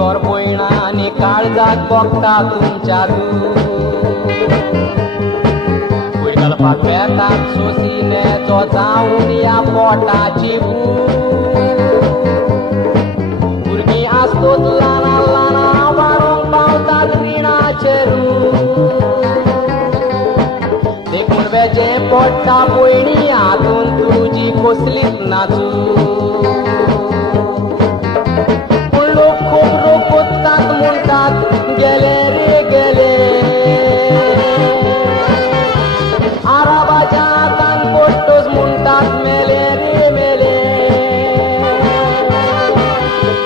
तोर भयणांनी काळजाक बगता तुमच्या भूय घालपाक बेतात सोसिनेचो जावन या पोटाची भुरगीं आसतोच ल्हाना ल्हाना वारोंक पावतात रिणाचे देखून वेजें पडटा भयणी हातून तुजी कसलीच नाचू गेले रे गेले आराबाच्या हातान पडटोच म्हणटात मेले रे मेले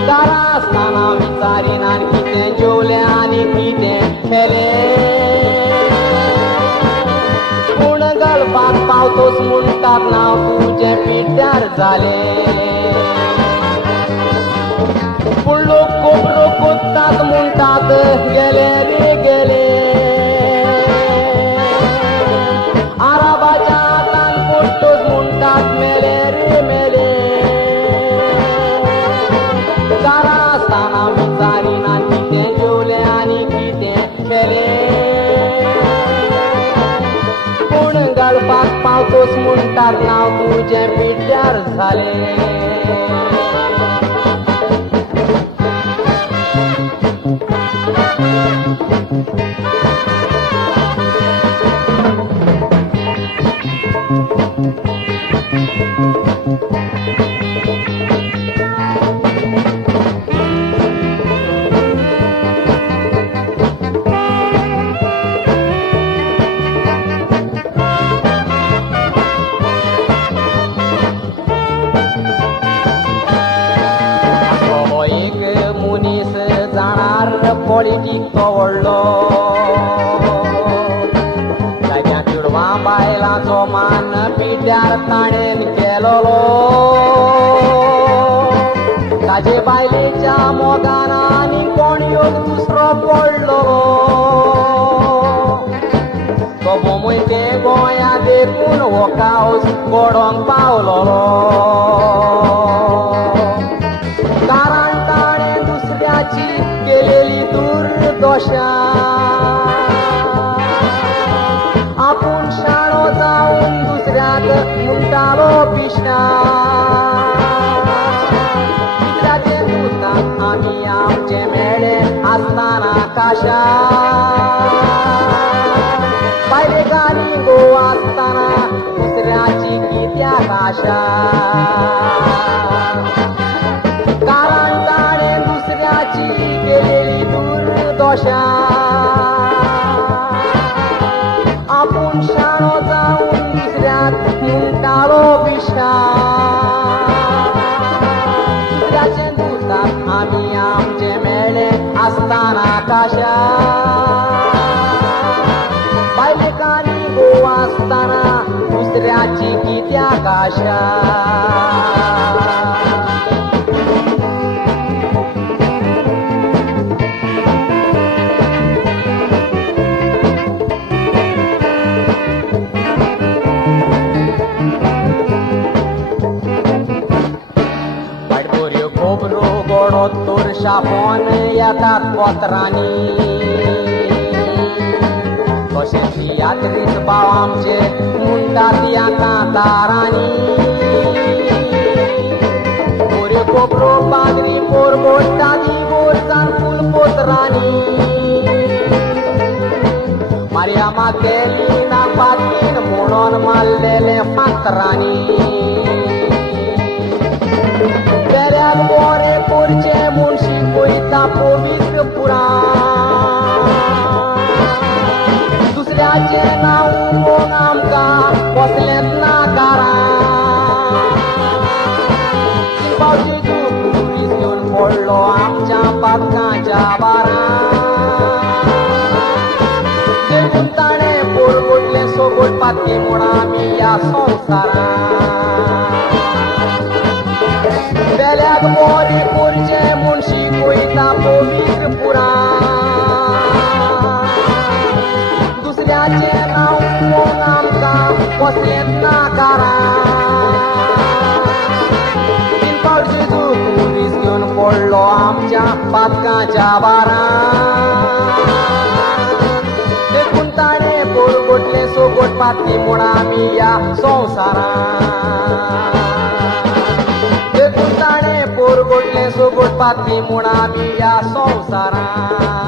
दारा आसतना विचारिनान कितें जेवले आनी कितें खेले पूण घालपाक पावतोच म्हणटात नांव तुजें पिड्ड्यार जालें पूण लोक कोबरो कोत्तात म्हणटात गेले रे गेले आराबाच्या हातान पडटोच म्हणटात मेले रे मेले दारा आसतना विचारिना कितें जेवले आनी कितें खेले पूण घालपाक पावतोच म्हणटात नांव तुजें पिड्ड्यार जालें पॉलिटिक्स व्हडलो जाग्या चेडवां बायलांचो मान पिड्ड्यार ताणेन केलोलो ताजे बायलेच्या मोगान आनी कोणयोक दुसरो पडलो तो बोमूय ते गोंया देखून हो कावस पडोंक पावलो कारण ताणें दुसऱ्याची केलेली दुर्दशा आपूण शाणो जावन दुसऱ्याक म्हणटालो पिशा कित्याचें दुताक आमी आमचे मेळे आसतना काशा बायलेक आनी घोव आसतना दुसऱ्याची कित्याक आशा कारण ताणें दुसऱ्याची केलेली दुर्दशा आपूण शाणो जावन दुसऱ्याक म्हणटालो पिशा दुसऱ्याचें दुताक आमी आमचे मेळे आसतना काशा बायलेक आनी घोव आसतना दुसऱ्याची कित्याक आशा शापोन येतात पोतरांनी तशेंच यात्रेच भाव आमचे म्हणटात येता दारांनी बऱ्यो कोबरो बांगरी पोर मोडटाती बोरसान फूल पोतरांनी मारयामा केली ना पातीन म्हणून मारलेले फातरांनी बेऱ्याक बरें करचें म्हूण शिकयता पवित्र पुराण दुसऱ्याचें नांव उलोवन आमकां कसलेंच नाकारां पावचे दुरीस घेवन पडलो आमच्या पातकांच्या बारां देखून ताणें पोरगोटलें सोगोट पातकी म्हूण आमी ह्या संवसारांत बेल्याक बरें करचें म्हूण शिकयता पवित्र पुराण दुसऱ्याचें नांव उलोवन आमकां कसलेंच नाकारां पावचे दुरीस घेवन पडलो आमच्या पातकाच्या बारा देखून ताणे पोर गोटले सोगोट पाती म्हूण आमी या संवसारा देखून ताणे पोर गोटले सोगोट पाती म्हूण आमी या संवसारा